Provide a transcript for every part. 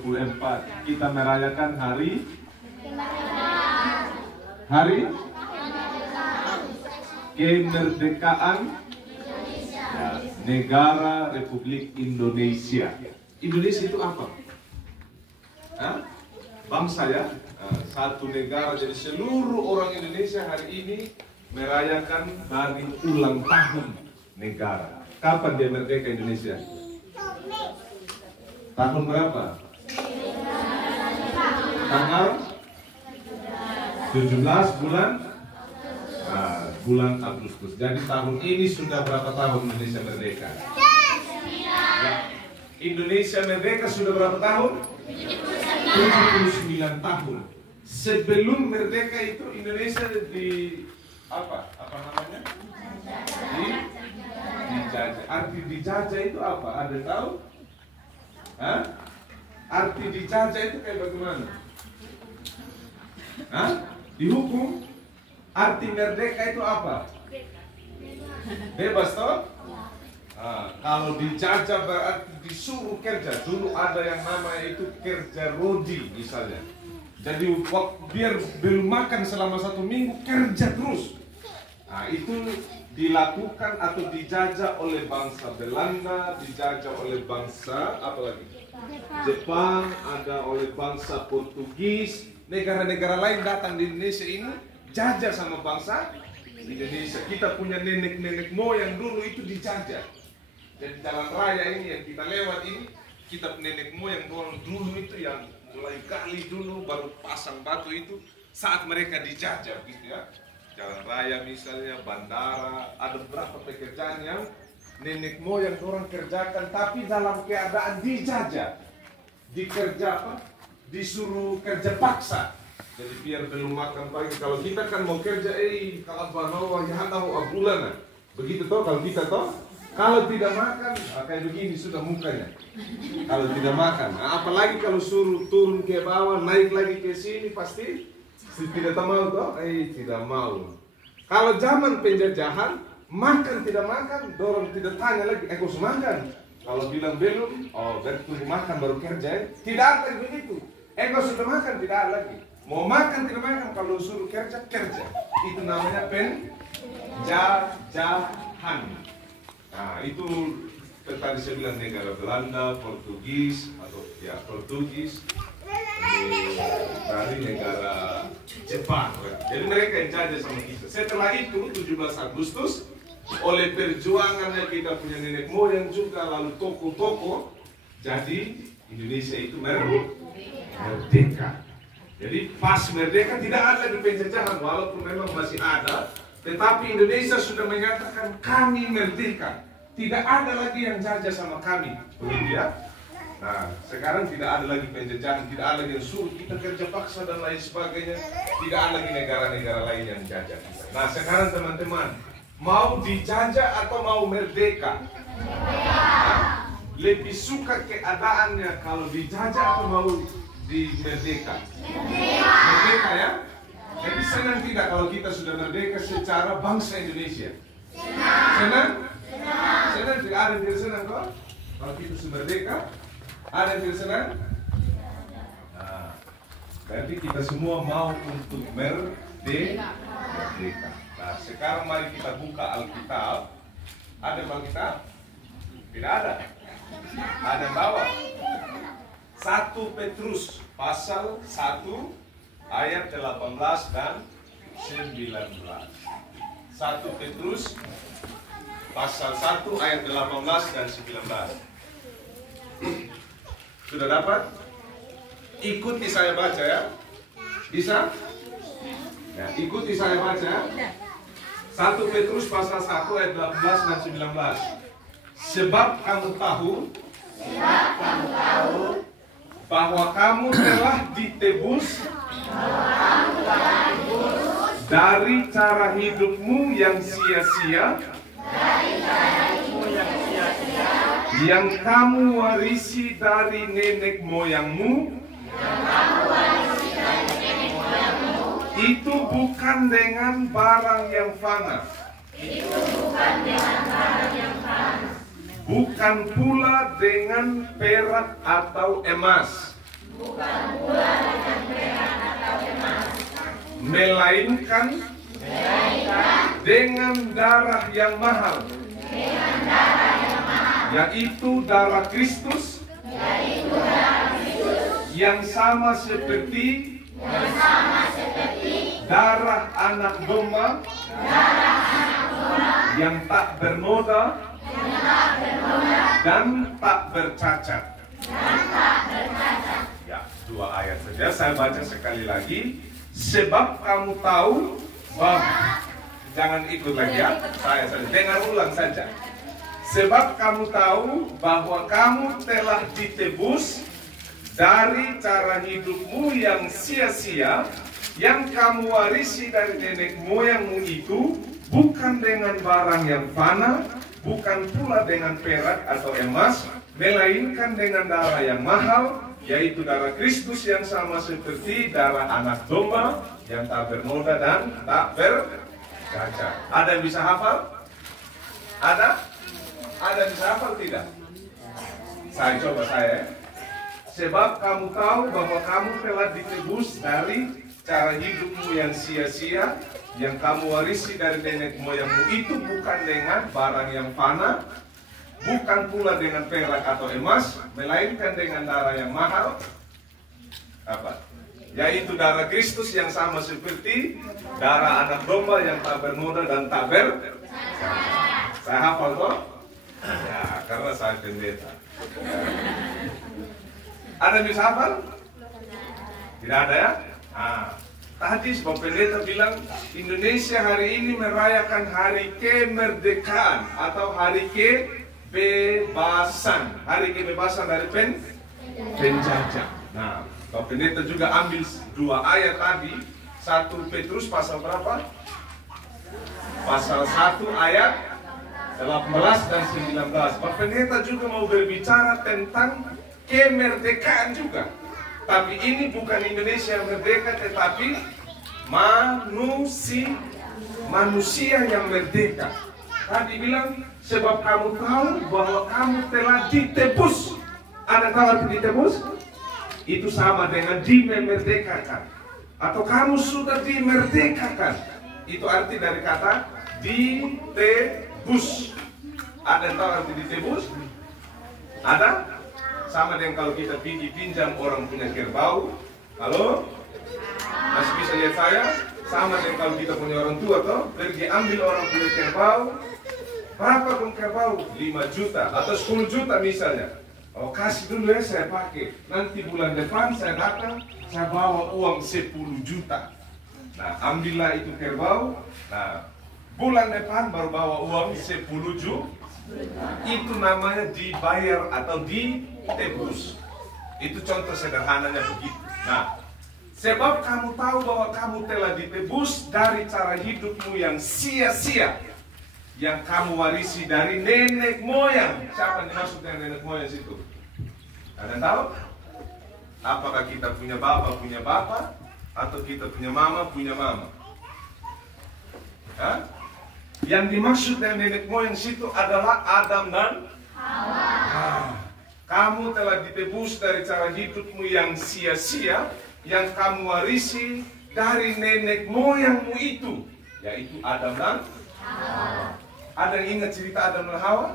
2024 kita merayakan hari kemerdekaan negara Republik Indonesia. Indonesia itu apa? Bangsa ya, satu negara. Jadi seluruh orang Indonesia hari ini merayakan hari ulang tahun negara. Kapan dia merdeka Indonesia? Tahun berapa? Tanggal 17 bulan Agustus. Jadi tahun ini sudah berapa tahun Indonesia merdeka? Indonesia merdeka sudah berapa tahun? 79 tahun. Sebelum merdeka itu Indonesia di apa namanya? Dijajah. Arti dijajah itu apa? Ada tahu? Arti dijajah itu kayak bagaimana? Dihukum. Arti merdeka itu apa? Bebas toh? Kalau dijajah berarti disuruh kerja. Dulu ada yang namanya itu kerja rodi misalnya. Jadi biar belum makan selama 1 minggu kerja terus. Itu dilakukan atau dijajah oleh bangsa Belanda, dijajah oleh bangsa apa lagi? Jepang, ada oleh bangsa Portugis. Negara-negara lain datang di Indonesia ini jajah sama bangsa Indonesia. Kita punya nenek-nenek moyang dulu itu dijajah. Dan jalan raya ini yang kita lewat ini, kita nenek moyang dulu itu yang mulai gali dulu baru pasang batu itu saat mereka dijajah gitu ya. Jalan raya misalnya, bandara, ada beberapa pekerjaan yang nenek moyang orang kerjakan tapi dalam keadaan dijajah. Dikerja apa? Disuruh kerja paksa. Jadi biar belum makan pagi. Kalau kita kan mau kerja, kalau banawa ya tahu abulan. Begitu toh kalau kita toh. Kalau tidak makan, kayak begini sudah mukanya. Kalau tidak makan, apalagi kalau suruh turun ke bawah, naik lagi ke sini pasti tidak mau toh. Tidak mau. Kalau zaman penjajahan, makan tidak makan, dorong tidak tanya lagi. Kau makan. Kalau bilang belum, berarti tunggu makan baru kerja. Tidak ada begitu. Kau sudah makan tidak ada lagi. Mau makan tidak makan, kalau suruh kerja kerja. Itu namanya penjajahan. Itu tadi saya bilang negara Belanda, Portugis atau ya Portugis, dari negara Jepang. Jadi mereka yang jajah sama kita. Setelah itu 17 Agustus oleh perjuangannya kita punya nenek moyang juga lalu toko-toko, jadi Indonesia itu merdeka. Jadi pas merdeka tidak ada lagi penjajahan walaupun memang masih ada. Tetapi Indonesia sudah menyatakan kami merdeka. Tidak ada lagi yang jajah sama kami. Begitu ya. Nah, sekarang tidak ada lagi penjajahan, tidak ada lagi yang suruh kita kerja paksa dan lain sebagainya. Tidak ada lagi negara-negara lain yang jajah kita. Nah, sekarang teman-teman, mau dijajah atau mau merdeka? Nah, lebih suka keadaannya kalau dijajah atau mau di merdeka? Merdeka ya? Jadi senang tidak kalau kita sudah merdeka secara bangsa Indonesia? Senang? Senang? Tidak ada yang tidak senang kok? Kalau kita sudah merdeka, ada yang tidak senang? Nah, berarti kita semua mau untuk merdeka. Nah, sekarang mari kita buka Alkitab. Ada Alkitab? Tidak ada. Ada bawah. 1 Petrus pasal 1 ayat 18 dan 19. 1 Petrus pasal 1 ayat 18 dan 19. Sudah dapat? Ikuti saya baca ya. Bisa? Ya, ikuti saya baca. 1 Petrus pasal 1 ayat 18 dan 19. Sebab kamu tahu bahwa kamu telah ditebus dari cara hidupmu yang sia-sia, yang kamu warisi dari nenek moyangmu. Itu bukan dengan barang yang fana. Bukan pula dengan perak atau emas. melainkan dengan darah yang mahal, yaitu darah Kristus, yang sama seperti darah anak domba yang tak bernoda dan tak bercacat. Ya, 2 ayat saja. Saya baca sekali lagi. Sebab kamu tahu bahwa, jangan ikut lagi ya, saya saja dengar ulang saja. Sebab kamu tahu bahwa kamu telah ditebus dari cara hidupmu yang sia-sia, yang kamu warisi dari nenek moyangmu itu, bukan dengan barang yang fana, bukan pula dengan perak atau emas, melainkan dengan darah yang mahal, yaitu darah Kristus yang sama seperti darah anak domba yang tak bernoda dan tak bercacat. Ada yang bisa hafal? Ada? Ada yang bisa hafal tidak? Saya coba saya. Sebab kamu tahu bahwa kamu telah ditebus dari cara hidupmu yang sia-sia, yang kamu warisi dari nenek moyangmu itu, bukan dengan barang yang fana, bukan pula dengan perak atau emas, melainkan dengan darah yang mahal. Apa? Yaitu darah Kristus yang sama seperti darah anak domba yang tak bernoda dan tak bercacat. Saya hafal toh? Ya, karena saya pendeta. Ada yang bisa hafal? Tidak ada ya? Nah, tadi sebab pendeta bilang Indonesia hari ini merayakan hari kemerdekaan atau hari kebebasan. Hari kebebasan dari penjajah. Nah, Bapak pendeta juga ambil 2 ayat tadi. 1 Petrus pasal berapa? Pasal 1 ayat 18 dan 19. Bapak pendeta juga mau berbicara tentang kemerdekaan juga. Tapi ini bukan Indonesia yang merdeka, tetapi manusia yang merdeka. Tadi bilang, sebab kamu tahu bahwa kamu telah ditebus. Ada tahu arti ditebus? Itu sama dengan dimerdekakan. Atau kamu sudah dimerdekakan. Itu arti dari kata ditebus. Ada yang tahu arti ditebus? Ada? Sama dengan kalau kita pergi pinjam orang punya kerbau. Halo? Masih bisa lihat saya? Sama dengan kalau kita punya orang tua toh, pergi ambil orang punya kerbau. Berapa pun kerbau? 5 juta atau 10 juta misalnya. Oh, kasih dulu ya, saya pakai. Nanti bulan depan saya datang, saya bawa uang 10 juta. Nah, ambillah itu kerbau. Nah, bulan depan baru bawa uang 10 juta. Itu namanya dibayar atau ditebus. Itu contoh sederhananya begitu. Nah, sebab kamu tahu bahwa kamu telah ditebus dari cara hidupmu yang sia-sia, yang kamu warisi dari nenek moyang. Siapa yang dimaksud dengan nenek moyang situ? Ada yang tahu? Apakah kita punya bapak, atau kita punya mama? Hah? Yang dimaksud dengan nenek moyang situ adalah Adam dan Hawa. Kamu telah ditebus dari cara hidupmu yang sia-sia, yang kamu warisi dari nenek moyangmu itu, yaitu Adam dan Hawa. Ada yang ingat cerita Adam dan Hawa?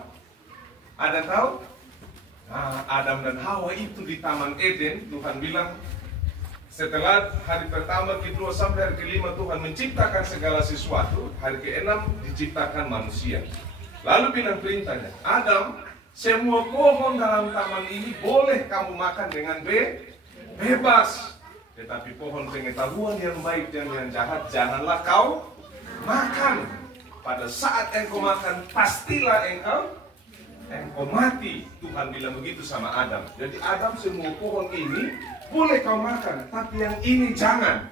Ada tahu? Nah, Adam dan Hawa itu di Taman Eden, Tuhan bilang, setelah hari pertama, kedua, sampai hari kelima Tuhan menciptakan segala sesuatu. Hari keenam diciptakan manusia. Lalu bilang perintahnya, Adam, semua pohon dalam taman ini boleh kamu makan dengan bebas. Tetapi pohon pengetahuan yang baik dan yang jahat janganlah kau makan. Pada saat engkau makan, pastilah engkau mati. Tuhan bilang begitu sama Adam. Jadi Adam, semua pohon ini boleh kau makan, tapi yang ini jangan.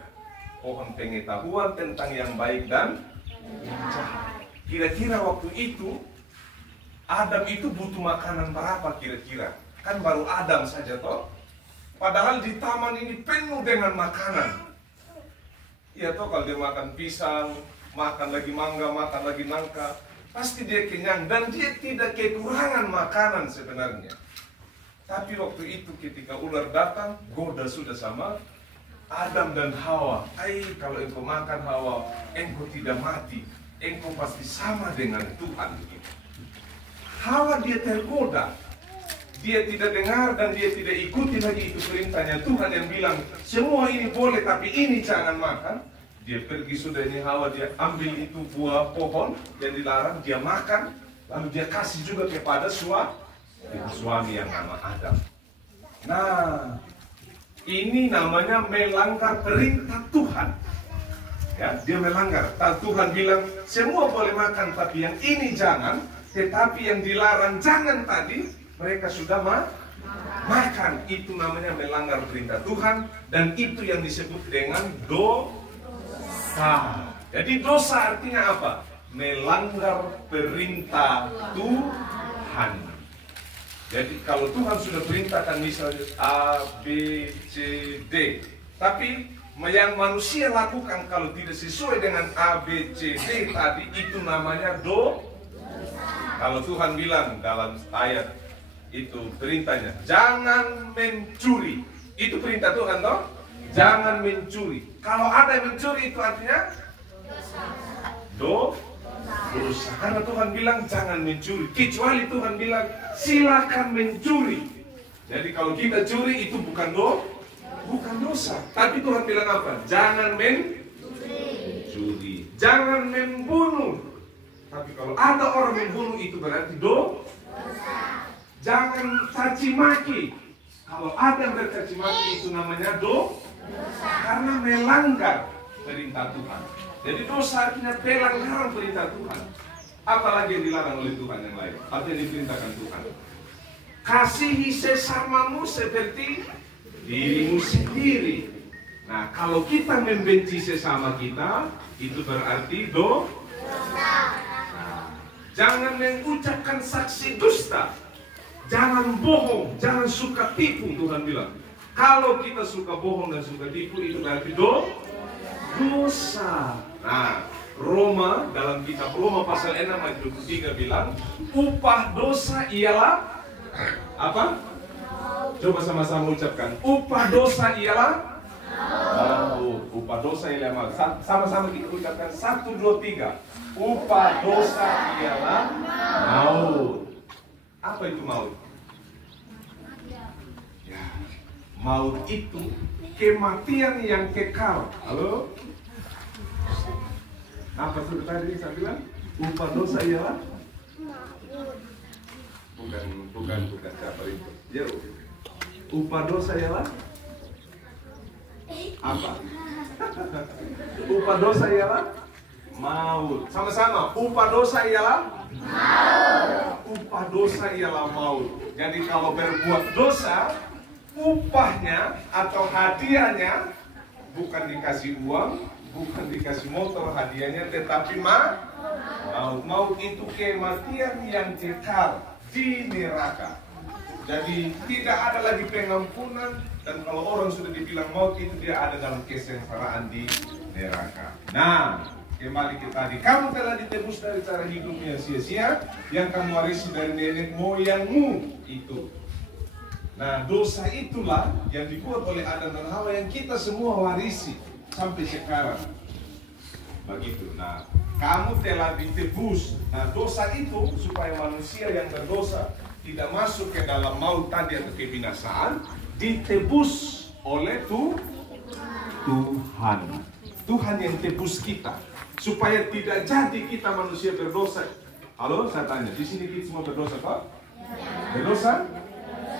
Pohon pengetahuan tentang yang baik dan yang jahat. Kira-kira waktu itu Adam itu butuh makanan berapa kira-kira? Kan baru Adam saja toh. Padahal di taman ini penuh dengan makanan. Iya toh, kalau dia makan pisang, makan lagi mangga, makan lagi nangka, pasti dia kenyang dan dia tidak kekurangan makanan sebenarnya. Tapi waktu itu ketika ular datang, goda sudah sama Adam dan Hawa. Kalau engkau makan Hawa, engkau tidak mati. Engkau pasti sama dengan Tuhan. Hawa dia tergoda. Dia tidak dengar dan dia tidak ikuti lagi itu perintahnya Tuhan yang bilang, semua ini boleh tapi ini jangan makan. Dia pergi sudah ini Hawa, dia ambil itu buah pohon yang dilarang, dia makan. Lalu dia kasih juga kepada suami yang nama Adam. Nah, ini namanya melanggar perintah Tuhan. Ya, dia melanggar. Tuhan bilang semua boleh makan, tapi yang ini jangan. Tetapi yang dilarang jangan tadi, mereka sudah makan. Itu namanya melanggar perintah Tuhan, dan itu yang disebut dengan dosa. Jadi dosa artinya apa? Melanggar perintah Tuhan. Jadi kalau Tuhan sudah perintahkan misalnya A, B, C, D, tapi yang manusia lakukan kalau tidak sesuai dengan A, B, C, D tadi, itu namanya dosa. Kalau Tuhan bilang dalam ayat itu perintahnya, jangan mencuri. Itu perintah Tuhan toh? Jangan mencuri. Kalau ada yang mencuri itu artinya dosa. Karena Tuhan bilang jangan mencuri. Kecuali Tuhan bilang silakan mencuri. Jadi kalau kita curi itu bukan dosa. Tapi Tuhan bilang apa? Jangan mencuri. Jangan membunuh. Tapi kalau ada orang membunuh itu berarti dosa. Jangan caci maki. Kalau ada yang bercaci maki itu namanya dosa. Karena melanggar perintah Tuhan. Jadi dosa artinya pelanggaran perintah Tuhan. Apalagi yang dilarang oleh Tuhan yang lain. Apa yang diperintahkan Tuhan? Kasihi sesamamu seperti dirimu sendiri. Nah, kalau kita membenci sesama kita, itu berarti dosa. Jangan mengucapkan saksi dusta. Jangan bohong, jangan suka tipu, Tuhan bilang. Kalau kita suka bohong dan suka tipu, itu berarti dosa. Nah, Roma, dalam kitab Roma pasal 6 ayat 23 bilang, upah dosa ialah apa? Coba sama-sama ucapkan. Upah dosa ialah maut. Upah dosa ialah maut. Sama-sama kita ucapkan 1, 2, 3. Upah dosa ialah maut. Apa itu maut? Ya, maut itu kematian yang kekal. Halo? Apa sudah tadi saya bilang? Upah dosa ialah bukan siapa itu. Ya, upah dosa ialah apa? Upah dosa ialah maut. Sama-sama. Upah dosa ialah maut. Upah dosa ialah maut. Jadi kalau berbuat dosa, upahnya atau hadiahnya bukan dikasih uang, bukan dikasih motor hadiahnya, tetapi maut. Maut itu kematian yang kekal di neraka. Jadi tidak ada lagi pengampunan, dan kalau orang sudah dibilang maut itu dia ada dalam kesengsaraan di neraka. Nah, kembali ke tadi, kamu telah ditebus dari cara hidupnya sia-sia yang kamu warisi dari nenek moyangmu itu. Nah, dosa itulah yang dibuat oleh Adam dan Hawa yang kita semua warisi sampai sekarang. Begitu. Nah, kamu telah ditebus. Nah, dosa itu supaya manusia yang berdosa tidak masuk ke dalam maut tadi atau kebinasaan, ditebus oleh Tuhan. Tuhan yang tebus kita supaya tidak jadi kita manusia berdosa. Halo, saya tanya, di sini kita semua berdosa kok? Berdosa?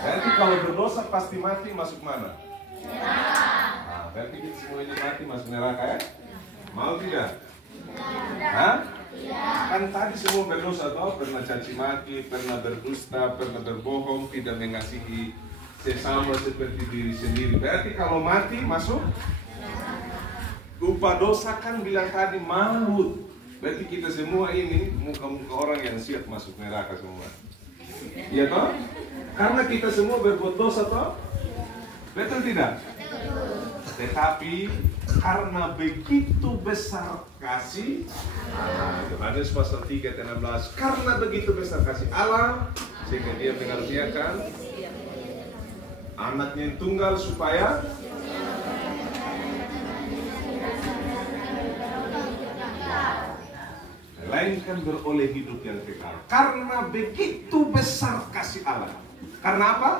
Berarti kalau berdosa pasti mati, masuk mana? Nah, berarti kita semua ini mati masuk neraka ya? Mau tidak? Hah? Kan tadi semua berdosa toh, pernah caci maki, pernah berdusta, pernah berbohong, tidak mengasihi sesama seperti diri sendiri. Berarti kalau mati masuk upah dosa kan bilang tadi maut. Berarti kita semua ini muka-muka orang yang siap masuk neraka semua. Iya toh? Karena kita semua berbuat dosa toh? Betul tidak? Tetapi karena begitu besar kasih Allah, Yohanes pasal 3 ayat 16, karena begitu besar kasih Allah sehingga dia mengaruniakan Anaknya yang tunggal supaya melainkan beroleh hidup yang kekal. Karena begitu besar kasih Allah. Karena apa?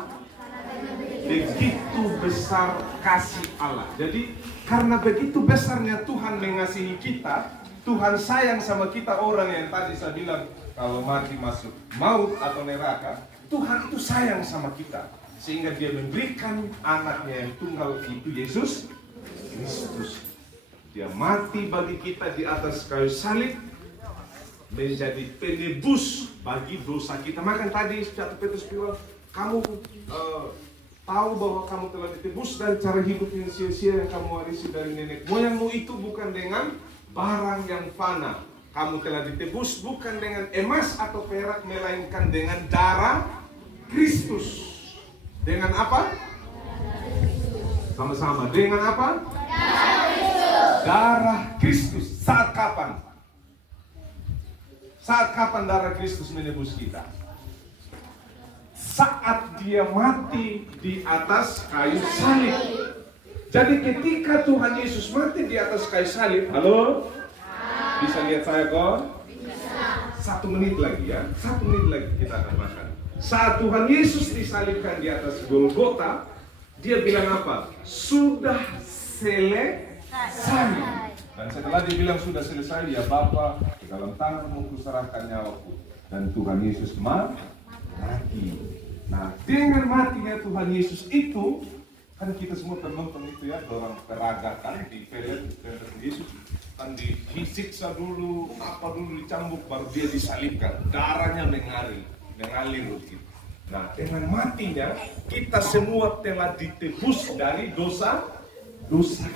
Begitu besar kasih Allah. Jadi karena begitu besarnya Tuhan mengasihi kita, Tuhan sayang sama kita, orang yang tadi saya bilang kalau mati masuk maut atau neraka, Tuhan itu sayang sama kita. Sehingga dia memberikan anaknya yang tunggal itu, Yesus Kristus. Dia mati bagi kita di atas kayu salib, menjadi penebus bagi dosa kita. Maka tadi 1 Petrus bilang, kamu tahu bahwa kamu telah ditebus dari cara hidup yang sia-sia yang kamu warisi dari nenek moyangmu itu bukan dengan barang yang fana. Kamu telah ditebus bukan dengan emas atau perak, melainkan dengan darah Kristus. Dengan apa? Sama-sama. Dengan apa? Darah Kristus. Saat kapan? Saat kapan darah Kristus menebus kita? Saat dia mati di atas kayu salib. Jadi ketika Tuhan Yesus mati di atas kayu salib, halo? Bisa lihat saya kok? Bisa. 1 menit lagi ya. 1 menit lagi kita akan makan. Saat Tuhan Yesus disalibkan di atas Golgota, dia bilang apa? Sudah selesai. Dan setelah dia bilang sudah selesai, ya Bapa, di dalam tanganmu kuserahkan nyawaku. Dan Tuhan Yesus mati. Nah, dengan matinya Tuhan Yesus itu, kan kita semua penonton itu ya, orang peragakan di film Yesus, kan disiksa dulu, apa dulu dicambuk, baru dia disalibkan. Darahnya mengalir gitu. Nah, dengan matinya kita semua telah ditebus dari dosa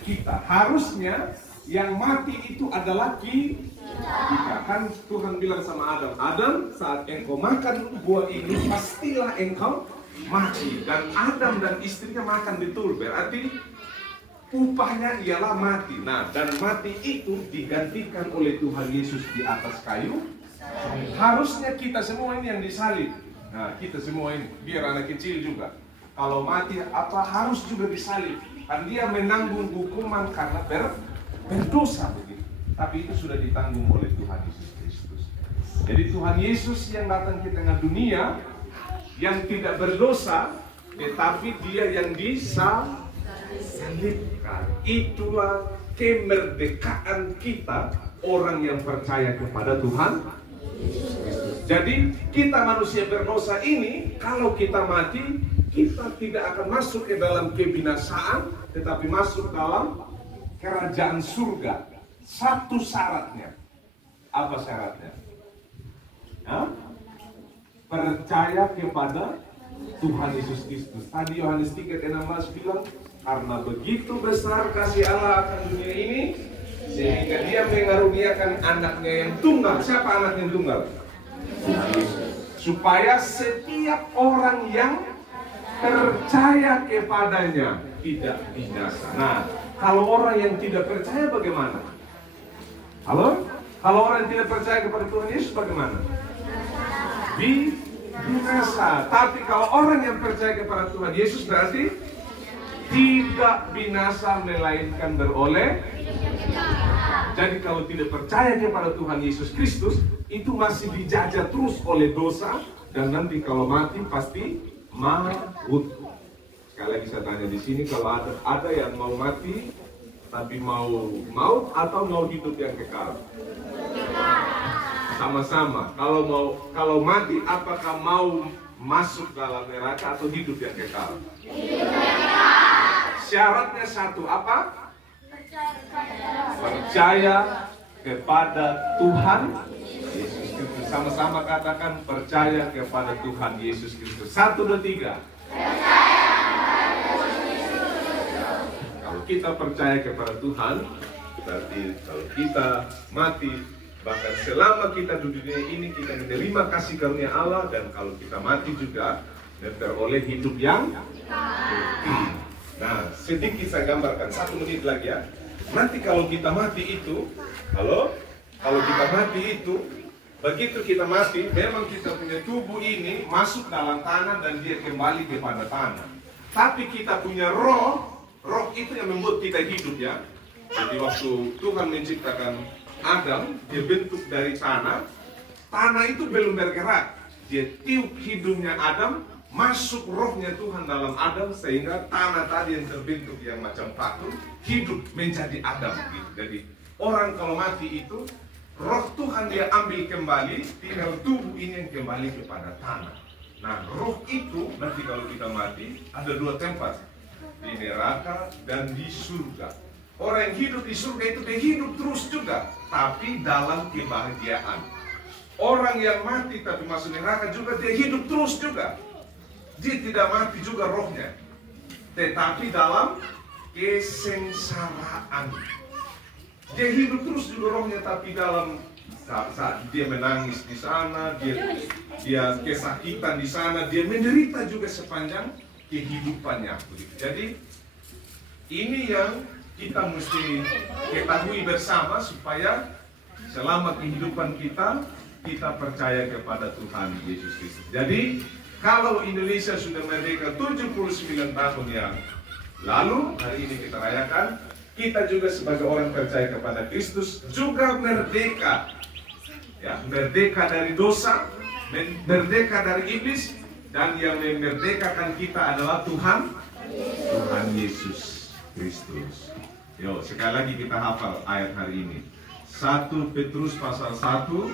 kita. Harusnya yang mati itu adalah kita. Kan Tuhan bilang sama Adam, Adam, saat engkau makan buah ini pastilah engkau mati. Dan Adam dan istrinya makan betul, berarti upahnya ialah mati. Nah, dan mati itu digantikan oleh Tuhan Yesus di atas kayu. Harusnya kita semua ini yang disalib. Nah, kita semua ini, biar anak kecil juga, kalau mati apa harus juga disalib. Kan dia menanggung hukuman karena berdosa begitu. Tapi itu sudah ditanggung oleh Tuhan Yesus Kristus. Jadi Tuhan Yesus yang datang ke tengah dunia, yang tidak berdosa, tetapi dia yang disalibkan. Itulah kemerdekaan kita, orang yang percaya kepada Tuhan Yesus Kristus. Jadi kita manusia berdosa ini, kalau kita mati, kita tidak akan masuk ke dalam kebinasaan, tetapi masuk dalam kerajaan surga. Satu syaratnya. Apa syaratnya? Hah? Percaya kepada Tuhan Yesus Kristus. Tadi Yohanes 3:16 bilang, karena begitu besar kasih Allah akan dunia ini, sehingga dia mengaruniakan anaknya yang tunggal. Siapa anaknya yang tunggal? Tuhan Yesus. Supaya setiap orang yang percaya kepadanya tidak binasa. Nah, kalau orang yang tidak percaya bagaimana? Halo? Kalau orang yang tidak percaya kepada Tuhan Yesus bagaimana? Binasa. Tapi kalau orang yang percaya kepada Tuhan Yesus berarti tidak binasa, melainkan beroleh. Jadi kalau tidak percaya kepada Tuhan Yesus Kristus, itu masih dijajah terus oleh dosa, dan nanti kalau mati pasti maut. Sekali lagi saya tanya di sini, kalau ada yang mau mati tapi mau maut atau mau hidup yang kekal? Sama-sama. Kalau mati, apakah mau masuk dalam neraka atau hidup yang kekal? Syaratnya satu, apa? Percaya kepada Tuhan Yesus Kristus. Sama-sama katakan, percaya kepada Tuhan Yesus Kristus. 1, 2, 3. Kalau kita percaya kepada Tuhan, berarti kalau kita mati, bahkan selama kita di dunia ini, kita menerima kasih karunia Allah, dan kalau kita mati juga memperoleh hidup yang kekal. Nah, sedikit saya gambarkan, 1 menit lagi ya. Nanti kalau kita mati itu, kalau kita mati itu, begitu kita mati, memang kita punya tubuh ini masuk dalam tanah dan dia kembali kepada tanah. Tapi kita punya roh, roh itu yang membuat kita hidup ya. Jadi waktu Tuhan menciptakan Adam, dia bentuk dari tanah. Tanah itu belum bergerak. Dia tiup hidungnya Adam, masuk rohnya Tuhan dalam Adam, sehingga tanah tadi yang terbentuk yang macam patung hidup menjadi Adam gitu. Jadi orang kalau mati itu roh Tuhan dia ambil kembali, tinggal tubuh ini yang kembali kepada tanah. Nah, roh itu nanti kalau kita mati ada dua tempat, di neraka dan di surga. Orang yang hidup di surga itu dia hidup terus juga, tapi dalam kebahagiaan. Orang yang mati tapi masuk neraka juga dia hidup terus juga. Dia tidak mati juga rohnya, tetapi dalam kesengsaraan. Dia hidup terus juga rohnya, tapi dalam saat dia menangis di sana, dia kesakitan di sana, dia menderita juga sepanjang kehidupannya. Jadi ini yang kita mesti ketahui bersama supaya selama kehidupan kita percaya kepada Tuhan Yesus Kristus. Jadi kalau Indonesia sudah merdeka 79 tahun yang lalu, hari ini kita rayakan, kita juga sebagai orang percaya kepada Kristus juga merdeka. Ya, merdeka dari dosa, merdeka dari iblis, dan yang memerdekakan kita adalah Tuhan Yesus Kristus. Yo, sekali lagi kita hafal ayat hari ini. 1 Petrus pasal 1,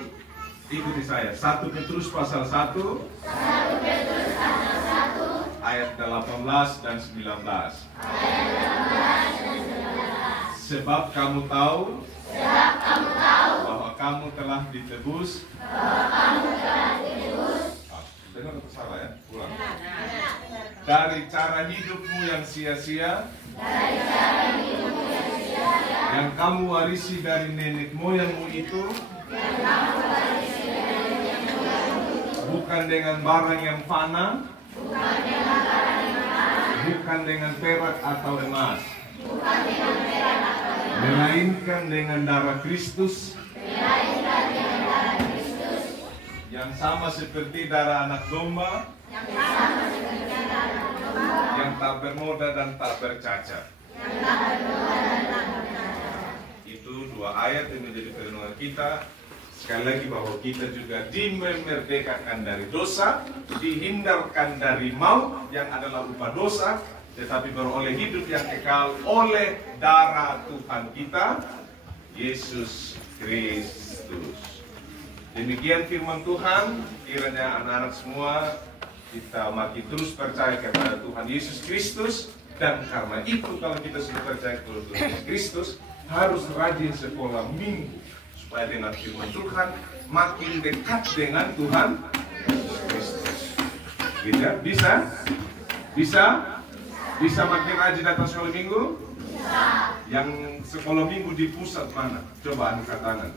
ikuti saya. 1 Petrus pasal 1, ayat 18 dan 19. Sebab kamu tahu bahwa kamu telah ditebus. Dengar atau salah ya? Ulang. Dari cara hidupmu yang sia-sia, yang kamu warisi dari nenek moyangmu itu, bukan dengan barang yang fana, bukan dengan perak atau emas, melainkan dengan darah Kristus, yang sama seperti darah anak domba, yang tak bernoda dan tak bercacat. Itu dua ayat yang menjadi perenungan kita. Sekali lagi bahwa kita juga dimerdekakan dari dosa, dihindarkan dari maut yang adalah upah dosa, tetapi beroleh hidup yang kekal oleh darah Tuhan kita, Yesus Kristus. Demikian firman Tuhan, kiranya anak-anak semua kita makin terus percaya kepada Tuhan Yesus Kristus. Dan karena itu kalau kita sudah percaya kepada Tuhan Yesus Kristus, harus rajin sekolah minggu, supaya dengan firman Tuhan makin dekat dengan Tuhan Yesus Kristus. Bisa? Bisa? Bisa makin rajin datang sekolah minggu? Bisa. Yang sekolah minggu di pusat mana? Coba angkat tangan.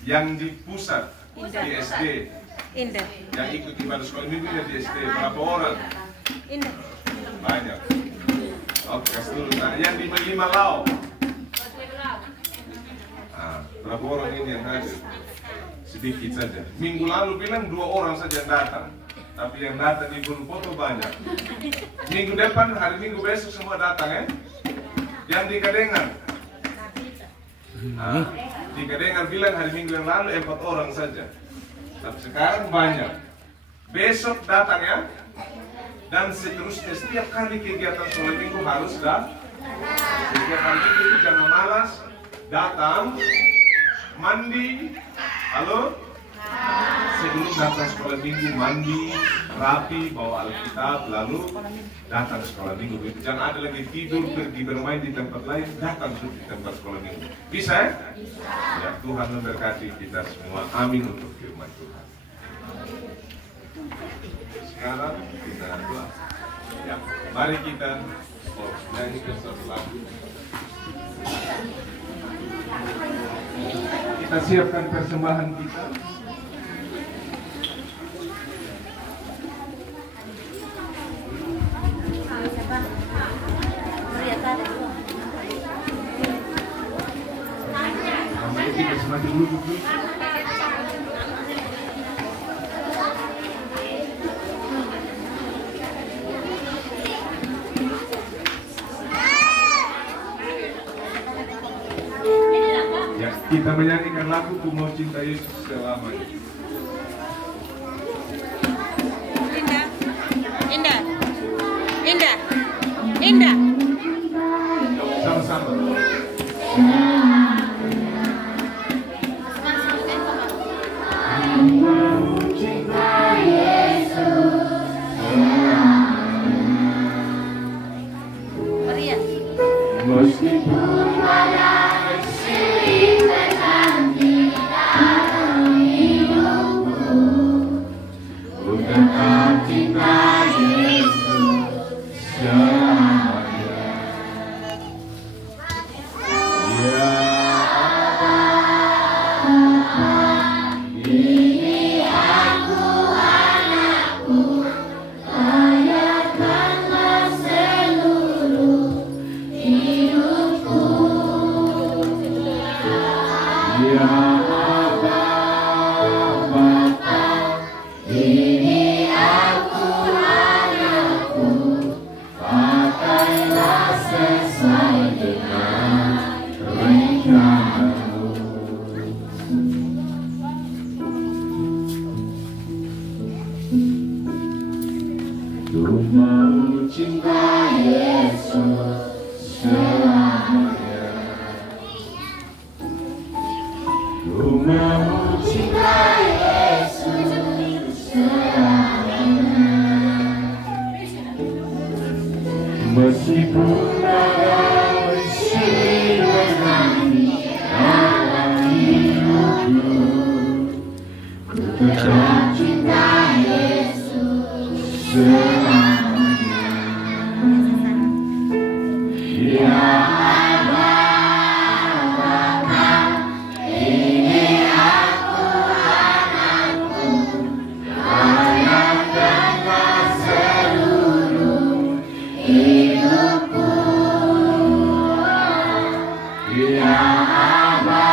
Yang di pusat, di SD. Indah. Yang ikut ibadah sekolah minggu di SD, berapa orang? Indah. Banyak. Oke, kasih dulu. Nah, yang di Malau. Nah, berapa orang ini yang hadir? Sedikit saja. Minggu lalu bilang 2 orang saja yang datang. Tapi yang datang di gunung foto banyak. Minggu depan, hari Minggu besok semua datang ya. Yang di Kadengan. Nah, di Kadengan bilang hari Minggu yang lalu 4 orang saja. Tapi sekarang banyak. Besok datang ya. Dan seterusnya setiap kali kegiatan sholat minggu harus datang. Setiap hari Minggu itu jangan malas. Datang, mandi. Halo? Sebelum datang sekolah minggu, mandi, rapi, bawa Alkitab, lalu datang sekolah minggu. Jangan ada lagi tidur, pergi bermain di tempat lain, datang di tempat sekolah minggu. Bisa ya? Ya, Tuhan memberkati kita semua. Amin untuk firman Tuhan. Sekarang kita doa. Ya, mari kita nyanyikan satu lagu. Kita siapkan persembahan kita. Mari kita semakin duduk. Kita menyanyikan lagu Ku Mau Cinta Yesus Selamanya. Indah. Indah. Indah. Indah. Sama-sama. Maria. Meskipun badai silih berganti dalam hidupku, ku tetap cinta Yesus selamanya. Ya Allah, ini aku anakku, layakkanlah seluruh hidupku. Ya Bapa, ini aku anakku, pakailah sesuai dengan rencanamu. Ku mau cinta Yesus selamanya. Ku mau cinta Yesus selamanya. Meskipun badai silih berganti dalam hidupku, ku tetap cinta Yesus selamanya. Ya Bapa, ini aku anakku, layakkanlah seluruh hidupku. Ya Bapa,